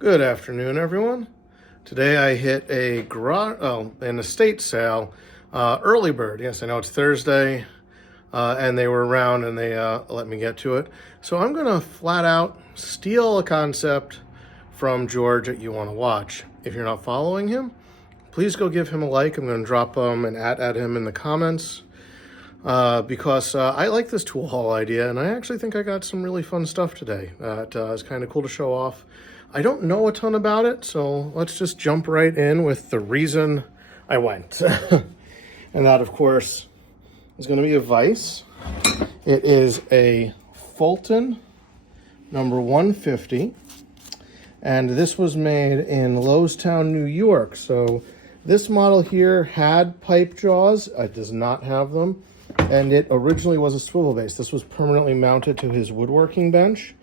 Good afternoon, everyone. Today I hit an estate sale, early bird. Yes, I know it's Thursday, and they were around and they let me get to it. So I'm gonna flat out steal a concept from George at You Wanna Watch. If you're not following him, please go give him a like. I'm gonna drop an at him in the comments because I like this tool haul idea, and I actually think I got some really fun stuff today that is kind of cool to show off. I don't know a ton about it, so let's just jump right in with the reason I went. And that, of course, is going to be a vise. It is a Fulton number 150, and this was made in Lordstown, New York. So this model here had pipe jaws. It does not have them, and it originally was a swivel base. This was permanently mounted to his woodworking bench.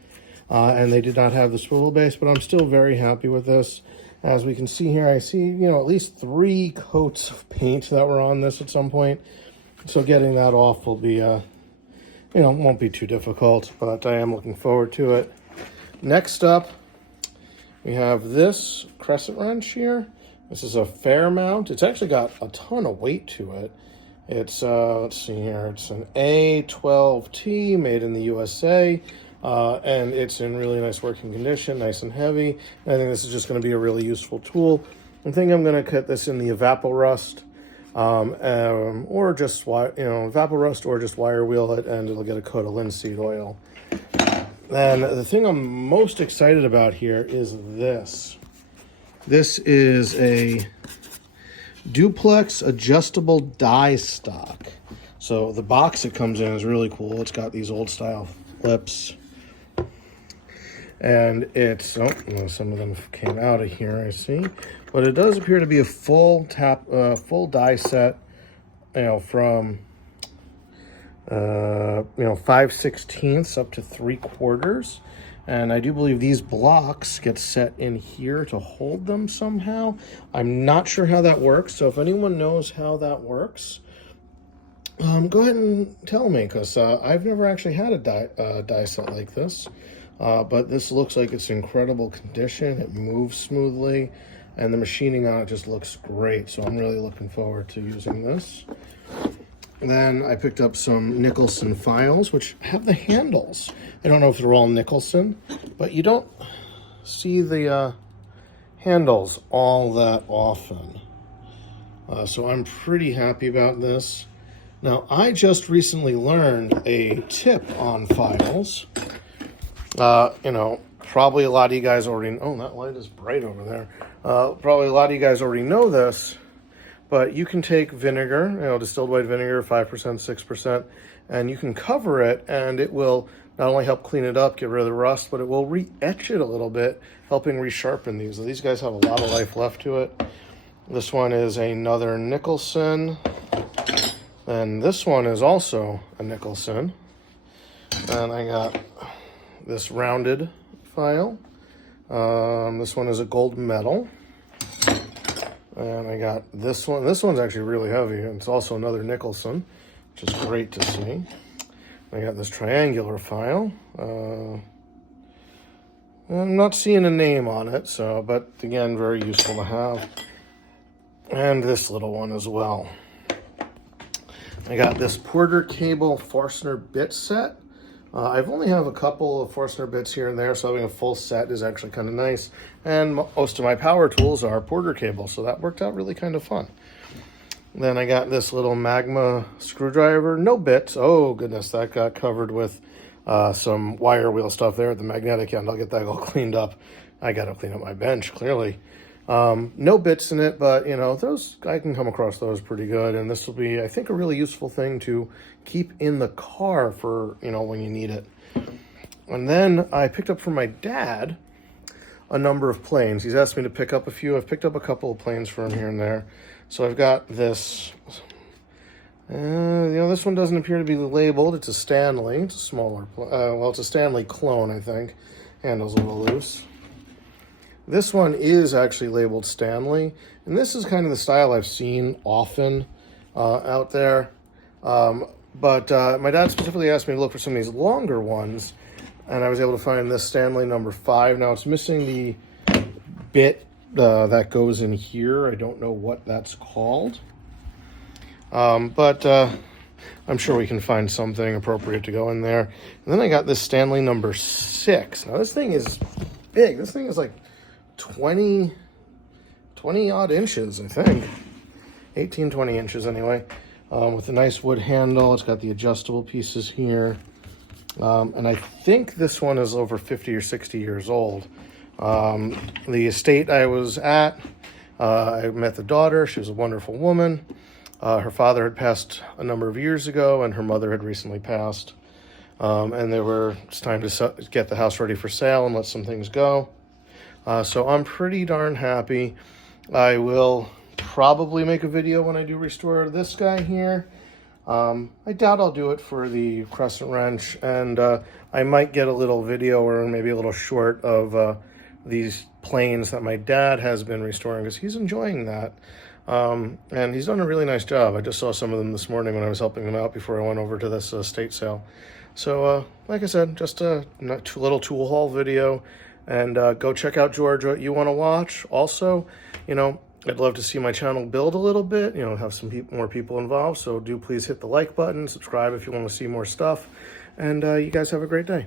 And they did not have the swivel base, but I'm still very happy with this. As we can see here, I see, at least 3 coats of paint that were on this at some point. So getting that off will be, won't be too difficult, but I am looking forward to it. Next up, we have this crescent wrench here. This is a fair mount. It's actually got a ton of weight to it. It's, let's see here, it's an A12T made in the USA. And it's in really nice working condition, nice and heavy. And I think this is just going to be a really useful tool. I think I'm going to cut this in the Evaporust, or just Evaporust, or just wire wheel it, and it'll get a coat of linseed oil. And the thing I'm most excited about here is this. This is a duplex adjustable die stock. So the box it comes in is really cool. It's got these old style flips. And it's, some of them came out of here, I see. But it does appear to be a full die set, from, 5/16 up to 3/4. And I do believe these blocks get set in here to hold them somehow. I'm not sure how that works, so if anyone knows how that works, go ahead and tell me, because I've never actually had a die set like this. But this looks like it's in incredible condition. It moves smoothly, and the machining on it just looks great. So I'm really looking forward to using this. And then I picked up some Nicholson files, which have the handles. I don't know if they're all Nicholson, but you don't see the handles all that often. So I'm pretty happy about this. Now, I just recently learned a tip on files. Probably a lot of you guys already, that light is bright over there. Probably a lot of you guys already know this, but you can take vinegar, distilled white vinegar, 5%, 6%, and you can cover it, and it will not only help clean it up, get rid of the rust, but it will re-etch it a little bit, helping resharpen these. These guys have a lot of life left to it. This one is another Nicholson, and this one is also a Nicholson. And I got this rounded file. This one is a gold medal. And I got this one. This one's actually really heavy. It's also another Nicholson, which is great to see. I got this triangular file. I'm not seeing a name on it, but again, very useful to have. And this little one as well. I got this Porter cable Forstner bit set. I've only have a couple of Forstner bits here and there, so having a full set is actually kind of nice. And most of my power tools are Porter cables, so that worked out really kind of fun. Then I got this little Magma screwdriver, no bits. Oh goodness, that got covered with some wire wheel stuff there at the magnetic end. I'll get that all cleaned up. I got to clean up my bench, clearly. No bits in it, but those, I can come across those pretty good. And this will be, I think, a really useful thing to keep in the car for, when you need it. And then I picked up from my dad a number of planes. He's asked me to pick up a few. I've picked up a couple of planes for him here and there. So I've got this, this one doesn't appear to be labeled. It's a Stanley. It's a smaller, it's a Stanley clone, I think. Handle's a little loose. This one is actually labeled Stanley, and this is kind of the style I've seen often out there. But my dad specifically asked me to look for some of these longer ones, and I was able to find this Stanley number 5. Now it's missing the bit that goes in here. I don't know what that's called. But I'm sure we can find something appropriate to go in there. And then I got this Stanley number 6. Now this thing is big. This thing is like 20 odd inches, I think. 18, 20 inches anyway. With a nice wood handle. It's got the adjustable pieces here. And I think this one is over 50 or 60 years old. The estate I was at, I met the daughter. She was a wonderful woman. Her father had passed a number of years ago, and her mother had recently passed. And it's time to get the house ready for sale and let some things go. So I'm pretty darn happy. I will probably make a video when I do restore this guy here. I doubt I'll do it for the crescent wrench, and I might get a little video or maybe a little short of these planes that my dad has been restoring, because he's enjoying that. And he's done a really nice job. I just saw some of them this morning when I was helping him out before I went over to this estate sale. So, like I said, just a little tool haul video. And go check out George what you want to watch. Also, I'd love to see my channel build a little bit, have some more people involved. So do please hit the like button, subscribe if you want to see more stuff. And you guys have a great day.